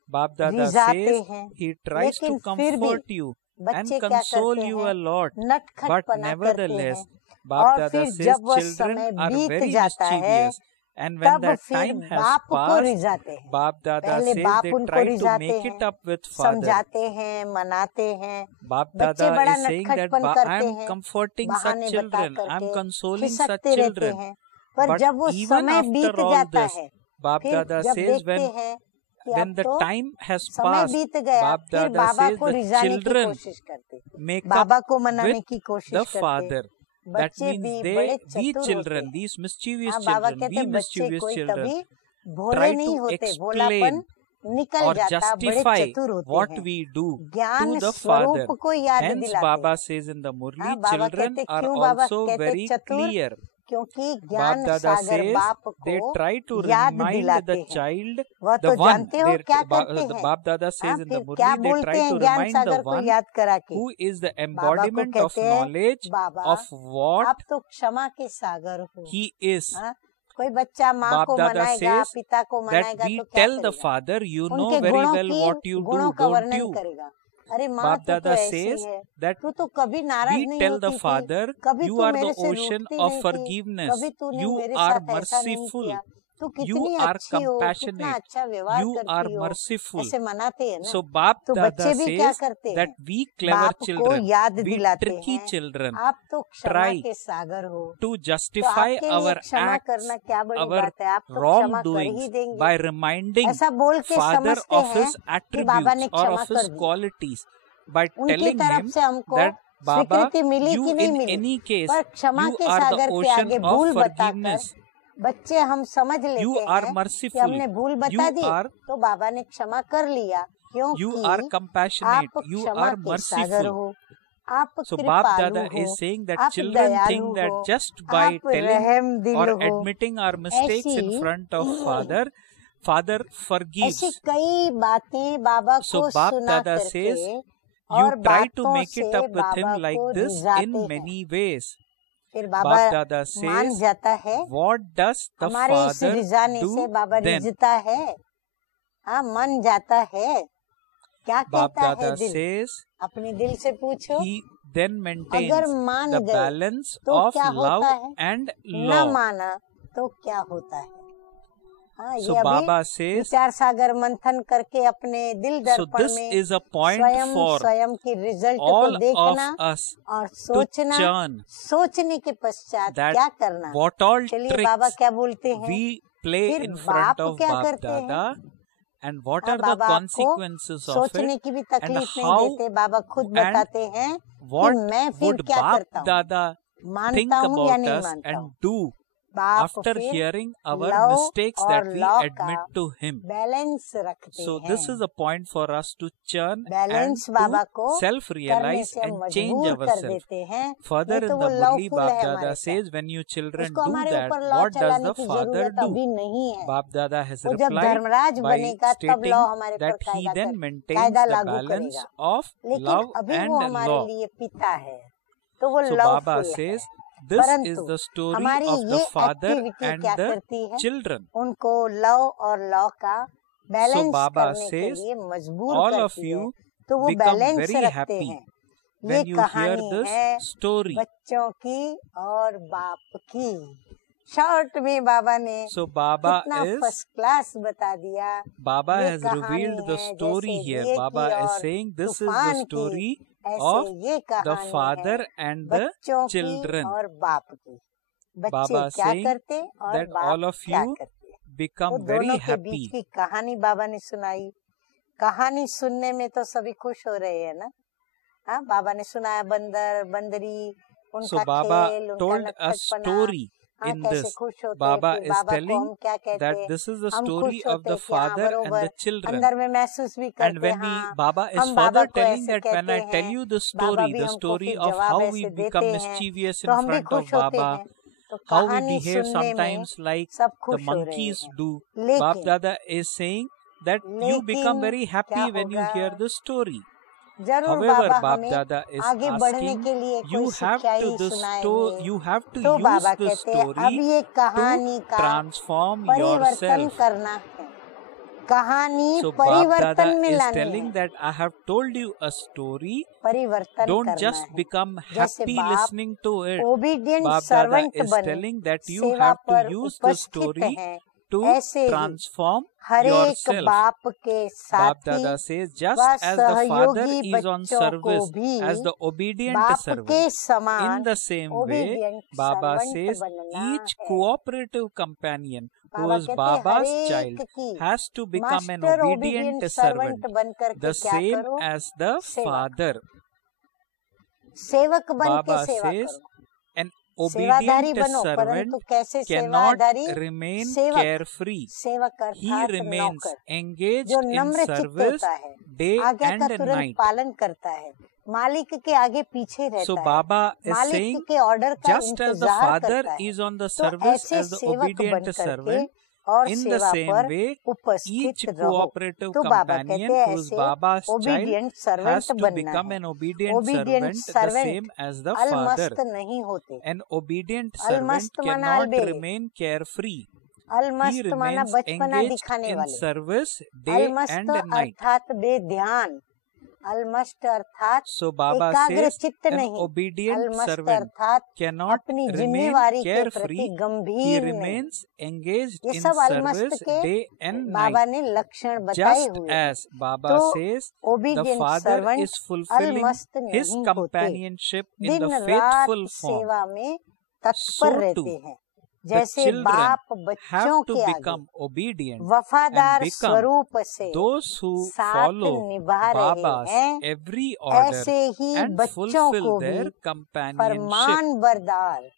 Bap Dada रिझाते says हैं, he tries to लेकिन फिर भी comfort you and बच्चे क्या console करते you हैं, a lot. But नटखटपना करते nevertheless, हैं। Bap और Dada फिर says जब वह children समय are बीत very जाता है, mischievous. And when तब that फिर time has बाप को passed, रिझाते हैं, Bap Dada पहले says बाप they उनको try to रिझाते make it हैं, up with father. समझाते हैं, मनाते हैं। Bap बच्चे Dada बड़ा is saying that नटखटपन I करते am हैं, comforting such बहाने बता children, I am करके consoling such खिसकते रहते children. हैं। पर But जब वो even समय बीत after all जाता this, है, Bap फिर Dada जब says देखते हैं कि when अब the तो time has समय passed, बीत गया, Bap फिर Dada बाबा says को the रिझाने की children कोशिश करते, make बाबा up को मनाने with की the कोशिश करते। father. That बच्चे means भी they, बड़े we चतुर होते children, हैं। these mischievous हाँ, बाबा children, कहते we हैं बच्चे mischievous कोई children, कभी भोले try नहीं to होते, भोलापन explain निकल or जाता, बड़े justify चतुर होते what हैं। we do ज्ञान to the father. स्वरूप को याद Hence दिलाते Baba हैं। says in the Murli, हाँ, बाबा children कहते are क्यों बाबा also कहते very चतुर, clear. क्योंकि Bap ज्ञान Dada सागर says बाप they को try to याद remind दिलाते the हैं। child, वह the तो one. जानते हो क्या करते The हैं? Bap Dada हाँ, says in the फिर क्या Murli, they बोलते try हैं to ज्ञान remind the सागर को one याद करा के? who is the बाबा को embodiment of कहते हैं, knowledge बाबा of what आप तो क्षमा के सागर हो। he is. हाँ, कोई बच्चा माँ Bap को Dada मनाएगा, says पिता को that मनाएगा we तो क्या tell the करेगा? father, you know उनके very गुणों well की what you गुणों do, का don't वर्णन you? करेगा। अरे माँ Bap तू तो Dada ऐसी says है, that तू तो कभी नाराज we नहीं tell होती the थी, father, कभी you तू are मेरे the से ocean रूठती of नहीं थी, forgiveness, कभी तूने you मेरे are साथ ऐसा नहीं merciful, किया, तू you कितनी are अच्छी हो, कितना compassionate, अच्छा व्यवहार you are करती हो, merciful. ऐसे मनाते हैं ना। So Bap तो Dada बच्चे भी क्या says करते that हैं? we clever बाप को children, याद we दिलाते tricky हैं, children आप तो क्षमा try के सागर हो। to तो justify आपके लिए our क्षमा acts, करना क्या बड़ी our बात है, आप तो क्षमा कर ही wrongdoings देंगे। by reminding ऐसा बोल के father समझते of हैं his कि बाबा ने attributes or क्षमा of कर his दी। qualities, by उनकी telling तरफ him से हमको that Baba, स्वीकृति मिली you कि नहीं in मिली, any case, पर क्षमा you के are the सागर के ocean आगे of भूल बताकर forgiveness. बच्चे हम समझ लेते You हैं are कि merciful. हमने भूल बता You दी are, तो बाबा ने क्षमा कर लिया, you क्योंकि are compassionate. आप You क्षमा are के सागर merciful. हो, आप So Bap कृपालु Dada हो, is saying that आप children दयालु think that हो, just by आप telling रहम दिल or हो। admitting our mistakes in ऐसी front of father, father ऐसी forgives. कई बातें बाबा So को Bap सुना Dada करके says you और try to बातों make it से up with him Baba like को this रिझाते in हैं। many ways. फिर बाबा Bap Dada मान says, जाता है। what does the हमारे इस father रिझाने से do बाबा then? रिझता है, हाँ मन जाता है। क्या Bap कहता है Dada दिल? says अपने दिल से पूछो। he then maintains अगर मान the गए balance तो of क्या love होता है, and न law. माना तो क्या होता है। हाँ, So ये अभी Baba says, विचार सागर मंथन करके अपने दिल so दर्पण this में is a point स्वयं for स्वयं की रिजल्ट को all of देखना us और to सोचना, churn सोचने के पश्चात that क्या करना। what all चलिए बाबा tricks क्या बोलते हैं, we play फिर in front बाप of क्या Bap करते हैं। Dada and what हाँ, are the बाबा आपको consequences of सोचने it की भी and तकलीफ नहीं how देते, बाबा खुद and बताते हैं कि what मैं फिर would क्या Bap करता हूँ, Dada think मानता हूँ या about नहीं us मानता and हूँ। do बाप after फिर hearing our लव mistakes और that we लॉ admit का to him. बैलेंस रखते So हैं। this is a point for us to churn and balance Baba to को करने self-realize से हम and change मजबूर कर ourselves. देते हैं, Further नहीं in तो the वो Murli, लवफुल Bap है Dada हमारे says, साथ, when you children उसको do हमारे that, ऊपर लॉ what does चलाने the की father जरूरत do? अभी नहीं है। Bap Dada has वो जब replied धर्मराज by बनेगा तब stating लॉ हमारे पर that he then maintains कायदा the लागू balance करेगा, of लेकिन love अभी and वो हमारे law. लिए पिता है तो वो So Baba लवफुल है। says, this is परंतु the story हमारी of the ये father एक्टिविटी and क्या the करती है, children. उनको लव और लॉ का बैलेंस Baba करने के says, लिए मजबूर all of करती है, you तो वो become बैलेंस very रखते happy हैं। ये when you hear कहानी this है story. बच्चों की और बाप की। शॉर्ट में बाबा ने So Baba कितना is, फर्स्ट क्लास बता दिया। Baba ये has कहानी revealed the है story जैसे here. ये Baba की is और saying this is the तूफान की, story ऐसे of ये the कहानी father है and the बच्चों की children. और बाप की। बच्चे Baba क्या saying करते और that बाप all of क्या you करते, तो become very दोनों के बीच happy. की कहानी बाबा ने सुनाई। कहानी सुनने में तो सभी खुश हो रहे हैं ना। हाँ, बाबा ने सुनाया बंदर बंदरी, So उनका Baba खेल, उनका told a नटखटपना, story हाँ in कैसे this. खुश होते। Baba फिर is बाबा को telling हम क्या कहते, that this is the हम story खुश of the होते कि हाँ father and बरोबर the children. अंदर में महसूस भी And करते, when हाँ Baba is हम बाबा further को telling ऐसे that when I कहते tell हैं, you the बाबा story, भी the हमको story फिर of जवाब how ऐसे we देते become हैं, mischievous तो in हम भी front of खुश होते Baba, हैं। तो how we कहानी behave सुनने में sometimes like सब the खुश हो रहे monkeys हैं, do. Bap लेकिन Dada is saying that you become लेकिन very क्या happy when you होगा, hear the story. जरूर However, बाबा Bap हमें Dada is आगे बढ़ने asking, के लिए you कोई have to सच्चाई सुनाएंगे। you have to तो use बाबा this कहते हैं अब story ये to कहानी का transform परिवर्तन yourself. करना है। कहानी So Bab परिवर्तन Dada में is लानी telling है, that I have told you a story. परिवर्तन Don't करना just है। become जैसे happy बाप listening to it. Obedient Bab Dada servant is बन telling that you सेवा have to पर use the उपस्थित story हैं, to ऐसे ही transform हर एक yourself. बाप के Bab साथी Dada says, व just as the father सहयोगी is on बच्चों को service भी as the obedient बाप के servant, in समान the same way, obedient Baba servant says बनना each है। cooperative companion who Baba is कहते हैं हर Baba's एक child की has to become an master obedient obedient servant, servant बन करके the क्या same करो? as the सेवा। father. सेवक बन के Baba सेवा says करो, an सेवादारी obedient बनो, servant परंतु कैसे cannot सेवादारी? remain सेवक, carefree. सेवक He अर्थात remains नौकर, engaged जो in नम्र चित्त service होता है, day आज्ञा का and तुरंत night. पालन करता है, मालिक के आगे पीछे So रहता है, Baba is मालिक saying, के ऑर्डर का just as the इंतजार father करता है। is on the तो service ऐसे as the सेवक बन obedient करके servant, और in the सेवा same पर way, उपस्थित each रहो। cooperative तो बाबा companion कहते हैं who is ऐसे Baba's child obedient has servant to बनना become है। an obedient obedient servant, the servant same as the father. अलमस्त नहीं होते। An obedient servant अलमस्त माना cannot अलबेले, remain carefree. He अलमस्त माना remains बचपना engaged दिखाने in वाले, service day Almast and night. अर्थात बेध्यान, अलमस्त अर्थात So Baba एकाग्र says चित्त an नहीं, obedient अलमस्त servant अर्थात cannot अपनी remain जिम्मेवारी के प्रति carefree. He गंभीर नहीं। remains engaged ये in सब अलमस्त service के day and बाबा night. ने लक्षण बताए Just हुए हैं। as Baba तो says, the obedient father servant is fulfilling Almast his नहीं होते, companionship in दिन the रात faithful form. सेवा में तत्पर So रहते too, हैं। the जैसे children बाप have बच्चों to के आगे become obedient and वफादार become स्वरूप से those who साथ follow निभा रहे Baba's हैं, every order ऐसे ही and बच्चों fulfill को भी their companionship. फरमान बरदार।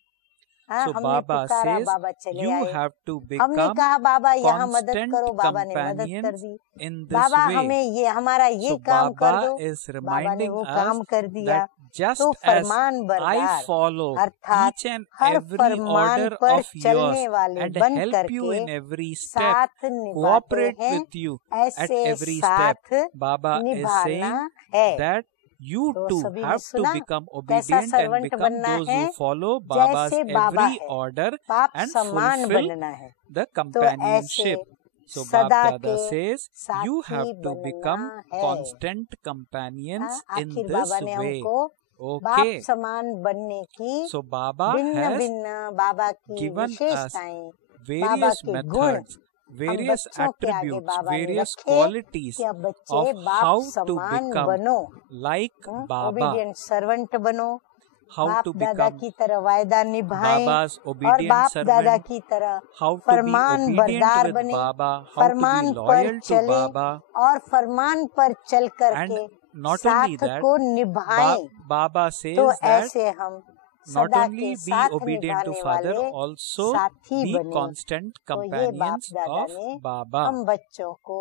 हाँ, So हमने Baba पुकारा, says बाबा चले you आए, have to हमने become कहा बाबा यहाँ मदद constant करो, बाबा ने मदद कर companions the, in this Baba way. हमें ये हमारा ये So काम कर Baba दो, is बाबा ने reminding वो us काम कर दिया। that just तो as फरमान I बरदार follow अर्थात each and her every Farman order पर of yours चलने वाले and बन help you करके in every step, साथ निभाते cooperate हैं, with you at ऐसे every step, साथ Baba is निभाना saying है। that you तो too सभी ने have to सुना become कैसा obedient and सर्वेंट become बनना those है, who follow Baba's जैसे बाबा every है, order बाप and समान fulfill बनना है। the तो companionship. ऐसे So Bab सदा Dada के says you have साथी to become बनना है। constant companions हाँ, in आखिर this बाबा ने way. हमको बाप Okay. समान बनने की So Baba भिन्न has भिन्न बाबा की given us विशेषताएं, बाबा various के गुण methods, various हम बच्चों के आगे attributes, बाबा ने various रखे qualities कि अब बच्चे of बाप how to समान become बनो, like Baba, ओबीडियंट सर्वेंट बनो, how बाप to दादा become की तरह वायदा निभाएं Baba's और obedient बाप दादा servant, की तरह how to be Farman obedient बरदार with बने, Baba, how to be फरमान पर loyal to चले Baba, और फरमान पर चल and करके not only साथ that, को निभाएं। Baba says तो that ऐसे हम not सदा only के be साथ obedient to निभाने Father, वाले also साथी be बने। constant तो ये बाप companions दादा of ने Baba. हम बच्चों को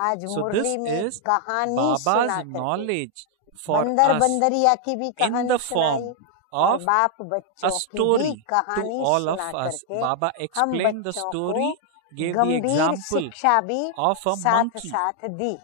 आज So मुरली this में is कहानी Baba's सुना करके, knowledge for बंदर us बंदरिया की भी in कहानी the सुनाई form और of बाप a बच्चों की भी story to कहानी all of सुना us. करके Baba हम explained the बच्चों story, को gave the गंभीर example शिक्षा भी of a साथ monkey साथ दी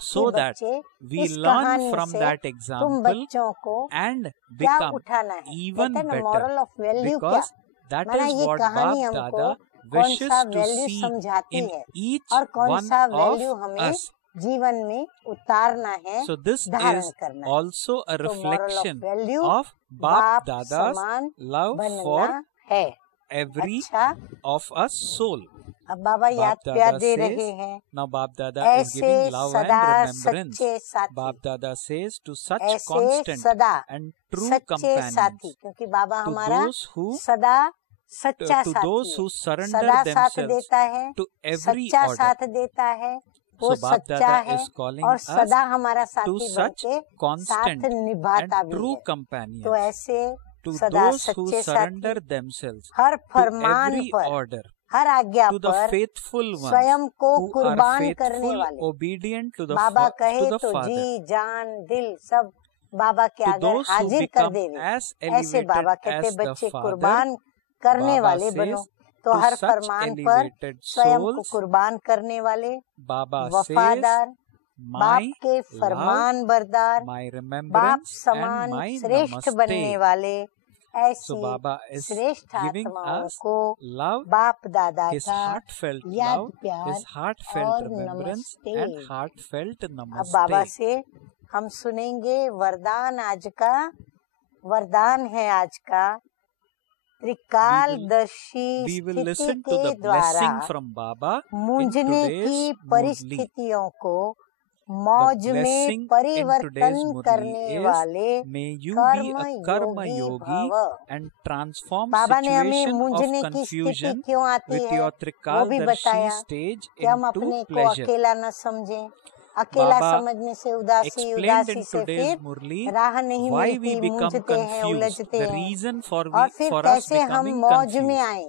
so कि that बच्चे we इस learn कहानी from से that तुम example बच्चों को and क्या become उठाना है, even कहते हैं ना better, मॉरल ऑफ वैल्यू क्या, because that माना is ये what कहानी Bab हमको Dada कौन wishes सा to वैल्यू see समझाती in है each और कौन one सा of वैल्यू हमें us. जीवन में उतारना है, So this धारण is करना है। also a तो moral of reflection value of Bab बाप Dada's समान love for बनना है। every अच्छा, of us soul. अब बाबा याद Bab प्यार Dada दे says, रहे हैं, now Bab Dada is ऐसे giving love and सदा remembrance. सच्चे साथी, Bab Dada says to such ऐसे constant सदा and true सच्चे companions, साथी, क्योंकि बाबा to हमारा those who सदा सच्चा to साथी those है, who surrender सदा साथ themselves देता है, to every सच्चा order. साथ देता है, वो So Bab सच्चा Dada है is calling और us सदा हमारा to साथी such बनके साथ constant निभाता and भी true है। companions, तो ऐसे to सदा those who सच्चे surrender साथी themselves her to Farman every पर, order, हर आज्ञा to the पर faithful ones स्वयं को who are कुर्बान करने faithful, वाले, obedient to the बाबा कहे to the तो Father, जी जान दिल सब बाबा के to आगे those who हाजिर कर become देवे। as ऐसे elevated बाबा कहते as the बच्चे Father. कुर्बान करने Baba वाले बनो। says तो to हर such फरमान पर elevated स्वयं को souls, कुर्बान करने वाले, Baba says, वफादार, बाप my के love, फरमान बरदार, my बाप remembrance and समान my श्रेष्ठ बनने namaste. वाले, So ऐसी Baba is श्रेष्ठ giving आत्माओं us को love, बाप दादा his का heartfelt याद love, प्यार his heartfelt और remembrance नमस्ते। and heartfelt अब बाबा namaste. से हम सुनेंगे वरदान। आज का वरदान है आज का त्रिकालदर्शी We will स्थिति listen to के the द्वारा blessing from Baba in मूंझने today's की Murli. परिस्थितियों को मौज में blessing in परिवर्तन today's Murli करने is, वाले May you be कर्म a karma योगी yogi भव। and transform बाबा ने हमें situation of मूंझने की स्थिति confusion क्यों आती with है your वो भी Trikaldarshi बताया stage कि हम into अपने को pleasure. अकेला न समझें। अकेला Baba समझने से उदासी, Explained उदासी in से today's फिर Murli राह नहीं why मिलती, we become मूंझते हैं, confused, उलझते the हैं। reason for और फिर us कैसे हम becoming मौज में confused. आए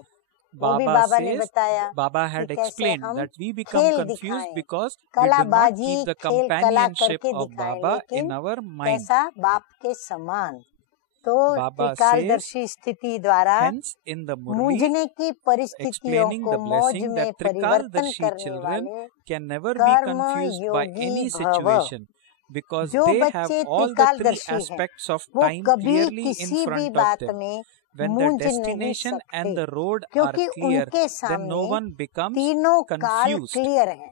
वो भी Baba बाबा ने says, बताया Baba कि had कैसे explained हम that we become खेल confused दिखाएं, because we do not कलाबाजी keep the खेल कला companionship करके of दिखाएं, Baba लेकिन in our mind. कैसा बाप के समान। तो Baba त्रिकालदर्शी स्थिति द्वारा Hence, in the Murli, मूंझने की परिस्थितियों explaining को the मौज blessing में that परिवर्तन Trikaldarshi करने children वाले can never be कर्म confused by योगी any भव। situation because जो they have बच्चे all the three त्रिकालदर्शी हैं aspects of वो time कभी clearly in किसी भी front of बात them. में When the मूंझ नहीं destination and सकते the road are क्योंकि clear, उनके then no सामने one becomes तीनों काल confused. क्लियर है,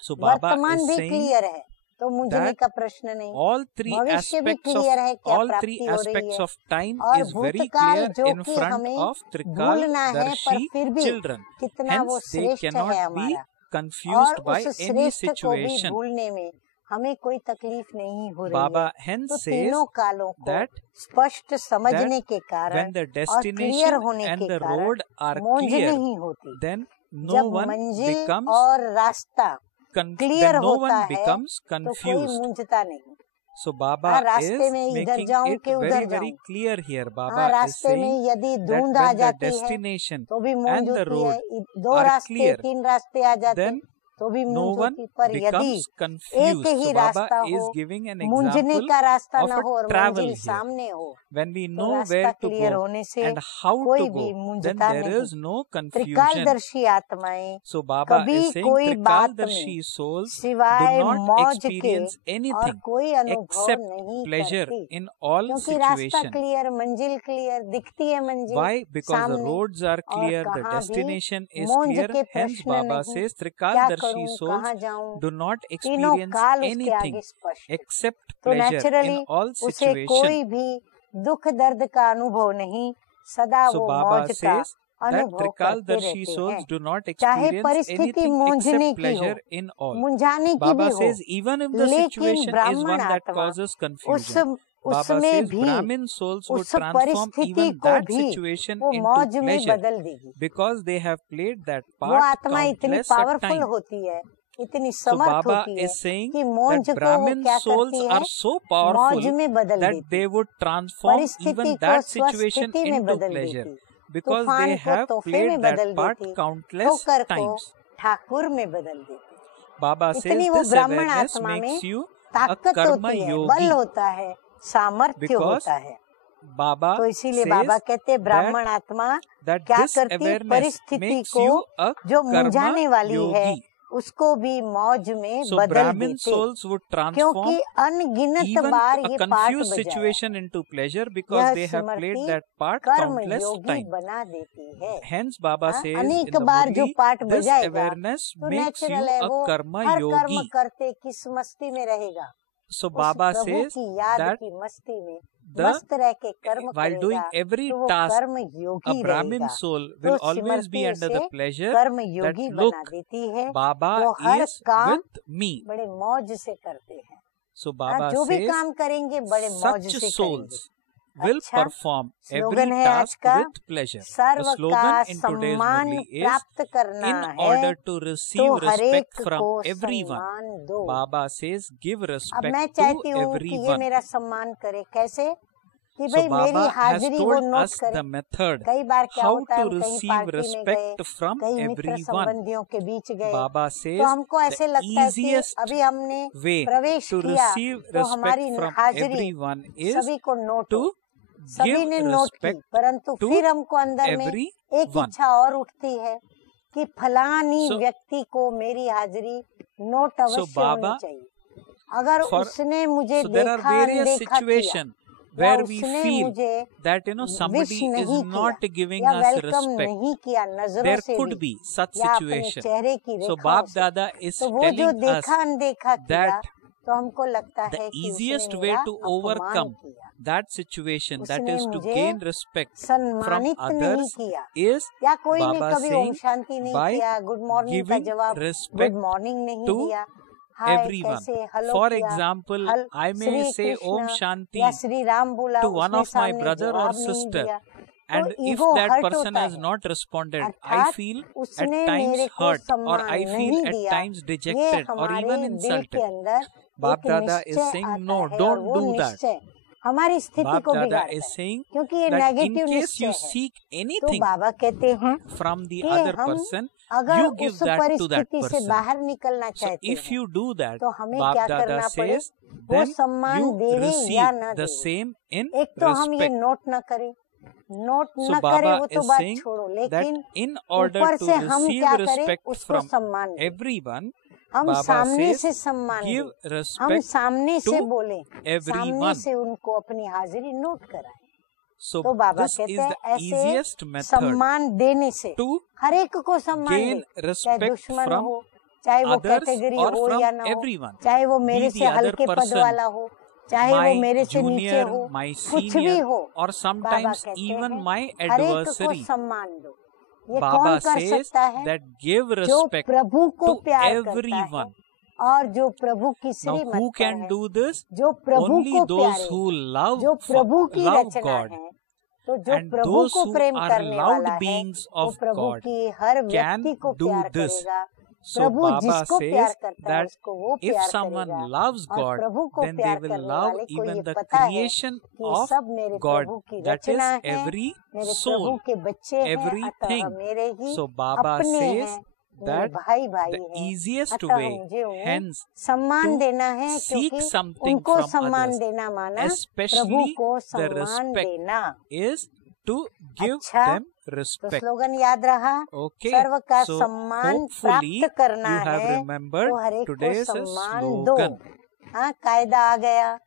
So Baba वर्तमान is भी saying क्लियर है, तो मूंझने that का प्रश्न नहीं। all three भविष्य भी aspects of क्लियर है, क्या all प्राप्ति three हो रही aspects है, of time और is very भूतकाल clear जो in कि front हमें of भूलना है, पर Trikaldarshi फिर भी children. कितना वो Hence, they श्रेष्ठ है cannot be हमारा, confused और by उस any श्रेष्ठ को भी situation. भूलने में हमें कोई तकलीफ नहीं हो रही Baba है। hence तो says तीनों कालों को that स्पष्ट समझने के when कारण the और क्लियर destination होने and के the कारण road are मौज clear, नहीं होती। then no जब one मंजिल becomes और रास्ता क्लियर then no होता one है becomes तो कोई confused. मूंझता नहीं। So Baba हाँ, is रास्ते में इधर making जाऊं it कि उधर very very जाऊं। clear here. हाँ, Baba is रास्ते में saying यदि that धुंध आ when the जाती है destination तो भी मौज and the होती है, road दो are रास्ते clear, तीन रास्ते आ जाते then तो भी no मौज one होती, पर यदि becomes एक confused. ही So Baba रास्ता is हो, giving an मूंझने example का रास्ता of न a हो और travel मंजिल here. सामने हो, When we तो know रास्ता where to क्लियर go होने से and how कोई to भी go, then मूंझता there नहीं। is no confusion. त्रिकालदर्शी आत्माएं So Baba कभी is saying कोई बात Trikaldarshi में souls do सिवाय not मौज के experience और anything कोई अनुभव except नहीं pleasure करती, in all क्योंकि रास्ता situation. क्लियर, मंजिल क्लियर दिखती है, मंजिल Why? Because the सामने, roads are और clear, the कहाँ भी destination is मौज clear. के Hence प्रश्न Baba नहीं, says क्या Trikaldarshi करूं, souls कहाँ जाऊं, do not तीनों experience काल उसके anything आगे स्पष्ट। except तो pleasure नेचुरली in all उसे situation. कोई भी दुख दर्द का अनुभव नहीं, सदा So वो Baba मौज का says that अनुभव करते Trikaldarshi रहते souls हैं, do not चाहे experience परिस्थिति anything मूंझने except की हो, pleasure in all. मुंझाने की भी Baba हो, says even if the लेकिन situation is ब्राह्मण one that आत्मा causes confusion, Baba उसमें says भी Brahmin souls would उस transform परिस्थिति even को that भी situation वो into मौज में pleasure बदल देगी। because they have played that वो part आत्मा इतनी countless a पावरफुल time. होती है, इतनी So समर्थ Baba होती है is saying कि मौज that को वो Brahmin क्या souls करती है, are so मौज powerful में बदल that देती, they would transform परिस्थिति even को that situation स्वस्थिति में into बदल pleasure देती, because तूफान they को have तोहफे में played that बदल part देती, countless ठोकर को times. ठाकुर में बदल देती। Baba says इतनी वो this ब्राह्मण awareness आत्मा में makes you a ताकत karma होती है, बल yogi होता है, सामर्थ्य because होता है। Baba तो इसीलिए बाबा says कहते हैं ब्राह्मण that आत्मा that क्या this करती, awareness परिस्थिति makes को you a जो karma मुंझाने वाली है yogi. उसको भी मौज में So बदल Brahmin देते, souls would transform क्योंकि अनगिनत even बार a ये पाठ confused बजाया, situation into pleasure because यह they have played Smriti that part कर्म countless योगी times. बना देती है। Hence Baba हाँ, says in अनेक the बार जो Murli, पाठ this बजाएगा awareness तो makes you नेचुरल है, a वो karma हर कर्म yogi. करते किस मस्ती में रहेगा, So उस Baba प्रभु says की याद that की मस्ती में the मस्त रह के कर्म while doing करेगा every तो वो task कर्म a योगी Brahmin रहेगा। soul तो will always be Smriti under the उसे pleasure कर्म that योगी look, बना देती है, Baba वो हर is काम with me. बड़े मौज से करते हैं। So हाँ, Baba जो भी says काम करेंगे बड़े मौज such से करेंगे। souls will अच्छा, perform every स्लोगन है आज task का, with pleasure. The सर्व का slogan in today's सम्मान Murli is प्राप्त करना in है order to तो receive हरेक respect from को everyone. सम्मान दो। Baba says give अब मैं respect चाहती to हूँ कि ये everyone. मेरा सम्मान करे, कैसे कि So भाई मेरी Baba has हाजिरी वो told नोट us करे। the method कई बार क्या how होता है, to हम कहीं receive पार्टी में गए, respect from कई मित्र everyone. संबंधियों के बीच गए, Baba तो says हमको ऐसे the लगता है कि easiest अभी हमने way प्रवेश to किया receive तो हमारी respect from हाजिरी everyone is सभी को नोट हो, to सभी give ने नोट की, respect परंतु to फिर हमको अंदर में एक everyone. इच्छा और उठती है कि फलानी So- व्यक्ति को मेरी हाजिरी नोट So अवश्य होनी Baba, चाहिए। अगर for उसने मुझे so there are देखा various अनदेखा किया situations where we उसने feel मुझे that somebody विश is नहीं not किया giving या us वेलकम respect. नहीं किया नजरों There से could भी be such या अपने situation. चेहरे की So रेखाओं Bap से, Dada is तो वो जो telling us देखा अनदेखा किया that तो हमको लगता the है कि easiest उसने way मेरा to अपमान overcome किया, that situation, that उसने is to मुझे gain respect from सम्मानित नहीं others, किया, is या कोई ने Baba कभी ओम saying शांति नहीं by किया, गुड मॉर्निंग का giving जवाब गुड respect मॉर्निंग नहीं to दिया, हाय everyone. कैसे हेलो For किया, example, हल I may Shri say Om Krishna Shanti या श्री राम बोला, to one उसने of my सामने brother or जवाब नहीं sister, दिया, and तो if ego that hurt person होता has है, not responded, I अर्थात feel at उसने times मेरे को hurt, or सम्मान I feel नहीं at दिया, times ये dejected or हमारे even दिल insulted. के अंदर Bap एक Dada is निश्चय saying, आता no, है, और don't वो do that. निश्चय हमारी स्थिति Bap को Dada बिगाड़ता is है, saying क्योंकि ये that in नेगेटिव case निश्चय you है। seek तो anything बाबा कहते हैं from the कि other हम person, अगर you उस give that to that परिस्थिति से person. बाहर निकलना So चाहते if हैं you do that, तो हमें Bap क्या Dada करना पड़े, says, वो then सम्मान you देवे receive या न the देवे, same in एक तो हम ये respect. नोट न करें, नोट So न करे Baba वो तो is बात saying छोड़ो, that लेकिन in order ऊपर to से हम receive क्या करें, respect उसको from सम्मान दें, everyone, हम Baba सामने से says, सम्मान give दें, हम respect सामने से to बोलें, सामने everyone. से उनको अपनी हाजिरी नोट कराएं। So तो बाबा this कहते is हैं the ऐसे easiest method सम्मान देने से to हर एक को सम्मान gain दे, चाहे respect दुश्मन from हो, चाहे वो others कैटेगरी or हो from या ना हो, everyone. चाहे वो Be मेरे the से other हल्के पद person, वाला हो, चाहे वो my मेरे से नीचे junior, हो, my कुछ भी senior, हो, or बाबा sometimes कहते even हैं my हर एक को adversary. सम्मान दो। ये Baba कौन कर says सकता है? that give जो respect प्रभु को to प्यार करता है everyone. और जो प्रभु की Now श्रीमत who पर can है, do this? जो प्रभु Only को those प्यारे who हैं, love जो प्रभु की love रचना God, है, तो जो and प्रभु those को who प्रेम are करने loved वाला है, beings वो of प्रभु God की हर can व्यक्ति को do प्यार this. करेगा। So प्रभु Baba जिसको प्यार says करता है that उसको वो if प्यार someone करेगा, loves और God, प्रभु को then they प्यार will करने love वाले को even ये the पता है creation कि ये of सब मेरे God, प्रभु की that is रचना है, every मेरे soul, प्रभु के बच्चे हैं, everything. अतः मेरे ही So Baba अपने says हैं, मेरे that भाई भाई the हैं, easiest अतः way, मुझे उन्हें hence, सम्मान to देना है, seek क्योंकि something उनको from सम्मान others, देना माना प्रभु especially को the सम्मान respect, देना। is to give अच्छा, them तो respect. स्लोगन याद रहा, Okay, सर्व का so सम्मान hopefully प्राप्त करना you have है, remembered तो हर एक को today's सम्मान slogan. दो। हाँ, कायदा आ गया,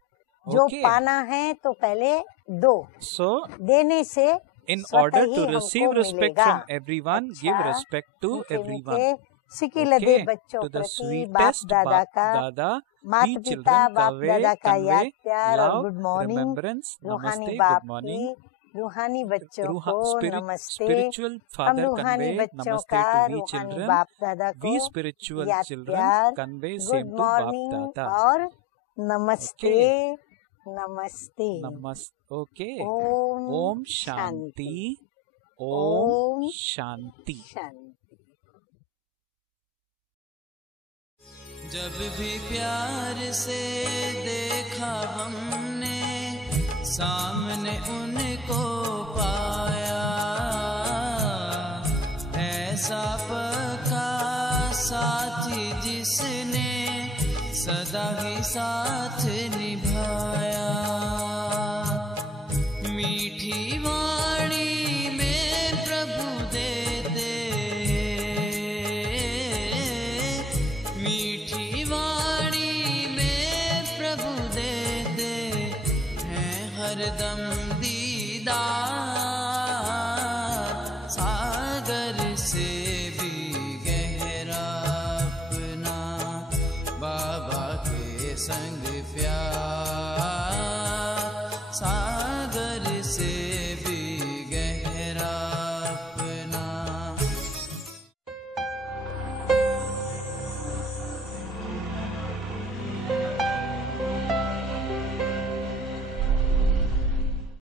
जो Okay. पाना है तो पहले दो, So देने से in स्वतः order ही to हमको receive respect मिलेगा। from everyone, give अच्छा, respect to मीठे everyone. मीठे सिकिलदे Okay, बच्चों to the प्रति बाप sweetest दादा Bap का, Dada, माता we पिता children बाप दादा का याद convey प्यार और love, गुड मॉर्निंग, remembrance, रूहानी namaste, बाप good morning. की, रूहानी बच्चों को नमस्ते। Spiritual हम father रूहानी convey बच्चों namaste का to we रूहानी children. बाप दादा को We spiritual याद children प्यार, convey good same to Bap morning Dada. और नमस्ते। Okay. नमस्ते। Namaste. Okay. ओम Om Shanti. Om Om Shanti. शांति। जब भी प्यार से देखा हमने, सामने उनको पाया, ऐसा पक्का साथी जिसने सदा ही साथ निभाया। मीठी वाणी में प्रभु देते, मीठी वाणी में प्रभु देते हैं हरदम दीदार।